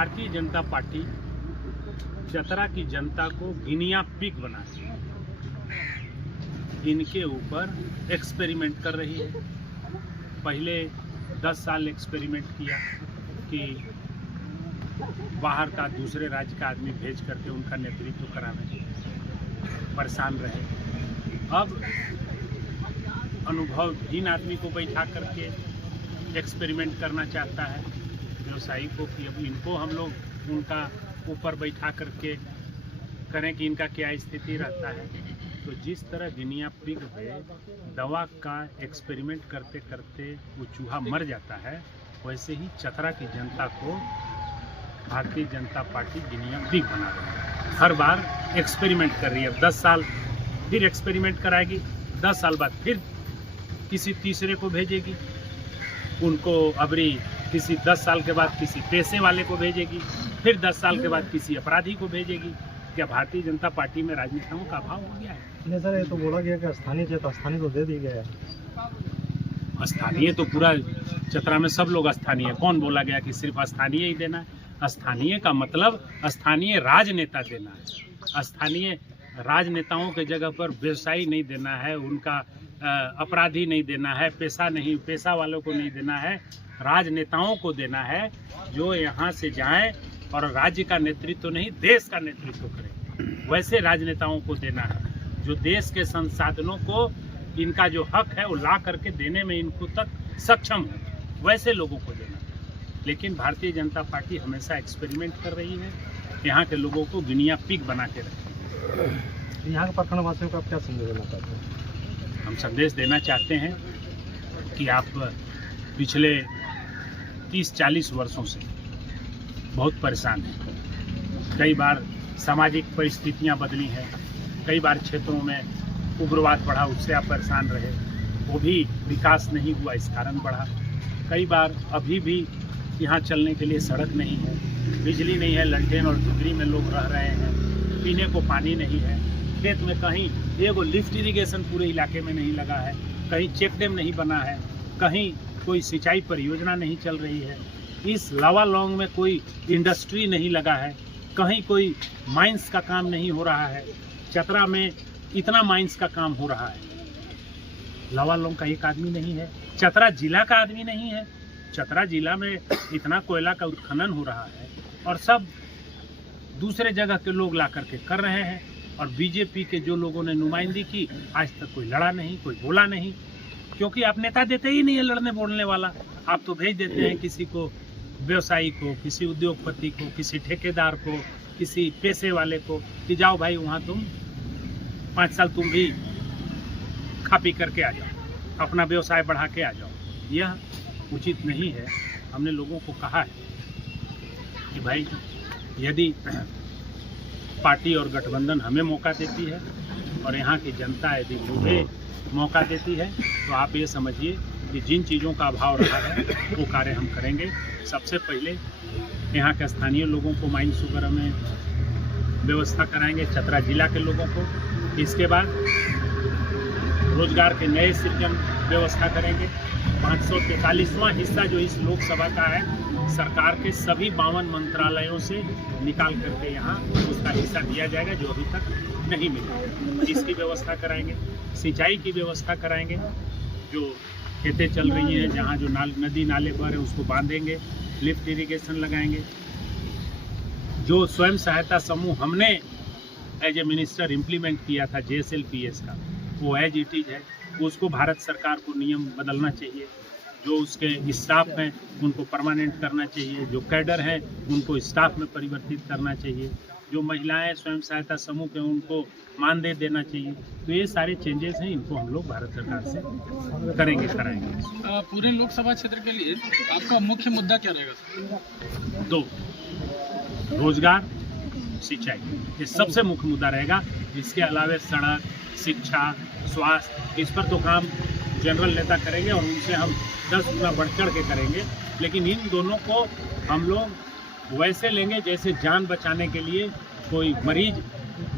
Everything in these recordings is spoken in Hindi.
भारतीय जनता पार्टी चतरा की जनता को गिनिया पिग बनाती है, इनके ऊपर एक्सपेरिमेंट कर रही है। पहले 10 साल एक्सपेरिमेंट किया कि बाहर का दूसरे राज्य का आदमी भेज करके उनका नेतृत्व कराने, परेशान रहे। अब अनुभवहीन आदमी को बैठा करके एक्सपेरिमेंट करना चाहता है व्यवसायी को कि अब इनको हम लोग उनका ऊपर बैठा करके करें कि इनका क्या स्थिति रहता है। तो जिस तरह गिनिया पिग पे दवा का एक्सपेरिमेंट करते करते वो चूहा मर जाता है, वैसे ही चतरा की जनता को Bharatiya Janata party Guinea pig बना रही है। हर बार एक्सपेरिमेंट कर रही है। 10 साल फिर एक्सपेरिमेंट कराएगी, 10 साल बाद फिर किसी तीसरे को भेजेगी, उनको अबरी किसी 10 साल के बाद किसी पैसे वाले को भेजेगी, फिर 10 साल के बाद किसी अपराधी को भेजेगी। क्या भारतीय जनता पार्टी में राजनेताओं का अभाव हो गया है? नहीं सर, ये तो बोला गया कि स्थानीय चाहिए तो स्थानीय तो दे दी गया है। स्थानीय तो पूरा चतरा में सब लोग स्थानीय है। कौन बोला गया कि सिर्फ स्थानीय ही देना है? स्थानीय का मतलब स्थानीय राजनेता देना है। स्थानीय राजनेताओं के जगह पर व्यवसायी नहीं देना है, उनका अपराधी नहीं देना है, पैसा वालों को नहीं देना है, राजनेताओं को देना है जो यहाँ से जाएं और राज्य का नेतृत्व नहीं देश का नेतृत्व करें। वैसे राजनेताओं को देना है जो देश के संसाधनों को, इनका जो हक है वो ला करके देने में इनको तक सक्षम है, वैसे लोगों को देना है। लेकिन भारतीय जनता पार्टी हमेशा एक्सपेरिमेंट कर रही है, यहाँ के लोगों को गिनिया पिग बना के रखी है। यहाँ के प्रखंड वासियों को आप क्या संदेश देना चाहते हैं? हम संदेश देना चाहते हैं कि आप पिछले 30-40 वर्षों से बहुत परेशान हैं। कई बार सामाजिक परिस्थितियां बदली हैं, कई बार क्षेत्रों में उग्रवाद बढ़ा, उससे आप परेशान रहे, वो भी विकास नहीं हुआ, इस कारण बढ़ा। कई बार अभी भी यहाँ चलने के लिए सड़क नहीं है, बिजली नहीं है, लंटेन और झुग्गी में लोग रह रहे हैं, पीने को पानी नहीं है, खेत में कहीं एगो लिफ्ट इरिगेशन पूरे इलाके में नहीं लगा है, कहीं चेक डैम नहीं बना है, कहीं कोई सिंचाई परियोजना नहीं चल रही है, इस लावालौंग में कोई इंडस्ट्री नहीं लगा है, कहीं कोई माइंस का काम नहीं हो रहा है। चतरा में इतना माइंस का काम हो रहा है, लावालौंग का एक आदमी नहीं है, चतरा जिला का आदमी नहीं है। चतरा जिला में इतना कोयला का उत्खनन हो रहा है और सब दूसरे जगह के लोग ला करके कर रहे हैं। और बीजेपी के जो लोगों ने नुमाइंदगी की, आज तक कोई लड़ा नहीं, कोई बोला नहीं, क्योंकि आप नेता देते ही नहीं है लड़ने बोलने वाला। आप तो भेज देते हैं किसी को, व्यवसायी को, किसी उद्योगपति को, किसी ठेकेदार को, किसी पैसे वाले को कि जाओ भाई वहाँ तुम 5 साल तुम भी खा पी करके आ जाओ, अपना व्यवसाय बढ़ा के आ जाओ। यह उचित नहीं है। हमने लोगों को कहा है कि भाई यदि पार्टी और गठबंधन हमें मौका देती है और यहाँ की जनता यदि मुझे मौका देती है, तो आप ये समझिए कि जिन चीज़ों का अभाव रहा है वो कार्य हम करेंगे। सबसे पहले यहाँ के स्थानीय लोगों को माइंस वगैरह में व्यवस्था कराएंगे, चतरा जिला के लोगों को। इसके बाद रोजगार के नए सृजन व्यवस्था करेंगे। 543वां हिस्सा जो इस लोकसभा का है, सरकार के सभी 52 मंत्रालयों से निकाल करके यहाँ उसका हिस्सा दिया जाएगा जो अभी तक नहीं मिला। इसकी व्यवस्था कराएंगे, सिंचाई की व्यवस्था कराएंगे, जो खेतें चल रही हैं जहाँ जो नदी नाले पर है उसको बांधेंगे, लिफ्ट इरिगेशन लगाएंगे। जो स्वयं सहायता समूह हमने एज ए मिनिस्टर इम्प्लीमेंट किया था JSLPS का, वो एज इट इज है। उसको भारत सरकार को नियम बदलना चाहिए। जो उसके स्टाफ हैं उनको परमानेंट करना चाहिए, जो कैडर हैं उनको स्टाफ में परिवर्तित करना चाहिए, जो महिलाएं स्वयं सहायता समूह के उनको मानदेय देना चाहिए। तो ये सारे चेंजेस हैं, इनको हम लोग भारत सरकार से कराएंगे। पूरे लोकसभा क्षेत्र के लिए आपका मुख्य मुद्दा क्या रहेगा? 2, रोजगार, सिंचाई, ये सबसे मुख्य मुद्दा रहेगा। इसके अलावा सड़क, शिक्षा, स्वास्थ्य, इस पर तो काम जनरल नेता करेंगे और उनसे हम 10 गुना बढ़ चढ़ के करेंगे। लेकिन इन दोनों को हम लोग वैसे लेंगे जैसे जान बचाने के लिए कोई मरीज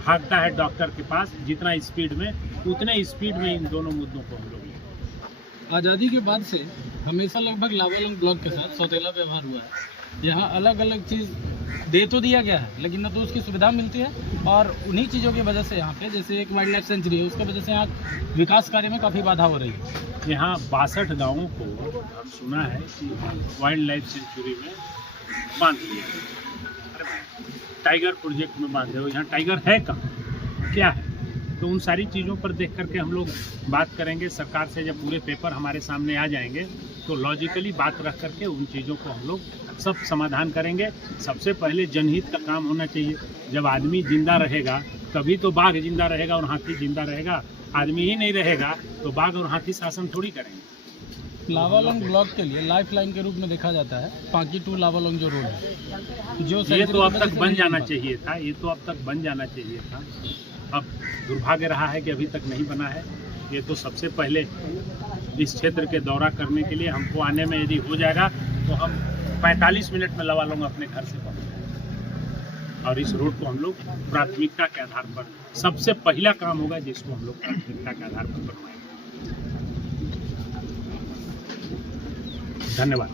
भागता है डॉक्टर के पास, जितना स्पीड में, उतने स्पीड में इन दोनों मुद्दों को हम लोग लेंगे। आज़ादी के बाद से हमेशा लगभग लावालौंग ब्लॉक के साथ सौतेला व्यवहार हुआ है। यहाँ अलग अलग चीज़ दे तो दिया गया है, लेकिन न तो उसकी सुविधा मिलती है, और उन्हीं चीज़ों की वजह से यहाँ पे जैसे एक वाइल्ड लाइफ सेंचुरी है, उसकी वजह से यहाँ विकास कार्य में काफ़ी बाधा हो रही है। यहाँ 62 गांवों को हम सुना है कि वाइल्ड लाइफ सेंचुरी में बांध दिया है, टाइगर प्रोजेक्ट में बांधे हो। यहाँ टाइगर है कहाँ, क्या है? तो उन सारी चीज़ों पर देख करके हम लोग बात करेंगे सरकार से। जब पूरे पेपर हमारे सामने आ जाएंगे तो लॉजिकली बात रख करके उन चीज़ों को हम लोग सब समाधान करेंगे। सबसे पहले जनहित का काम होना चाहिए। जब आदमी जिंदा रहेगा तभी तो बाघ जिंदा रहेगा और हाथी जिंदा रहेगा। आदमी ही नहीं रहेगा तो बाघ और हाथी शासन थोड़ी करेंगे। लावालौंग ब्लॉक के लिए लाइफ लाइन के रूप में देखा जाता है पांकी टू लावालौंग जो रोड है, जो ये तो अब तक बन जाना चाहिए था, ये तो अब तक बन जाना चाहिए था। अब दुर्भाग्य रहा है कि अभी तक नहीं बना है। ये तो सबसे पहले इस क्षेत्र के दौरा करने के लिए हमको आने में यदि हो जाएगा तो हम 45 मिनट में लावालौंग अपने घर से पहुँच जाएंगे। और इस रोड को हम लोग प्राथमिकता के आधार पर सबसे पहला काम होगा जिसको हम लोग प्राथमिकता के आधार पर बनवाएंगे। धन्यवाद।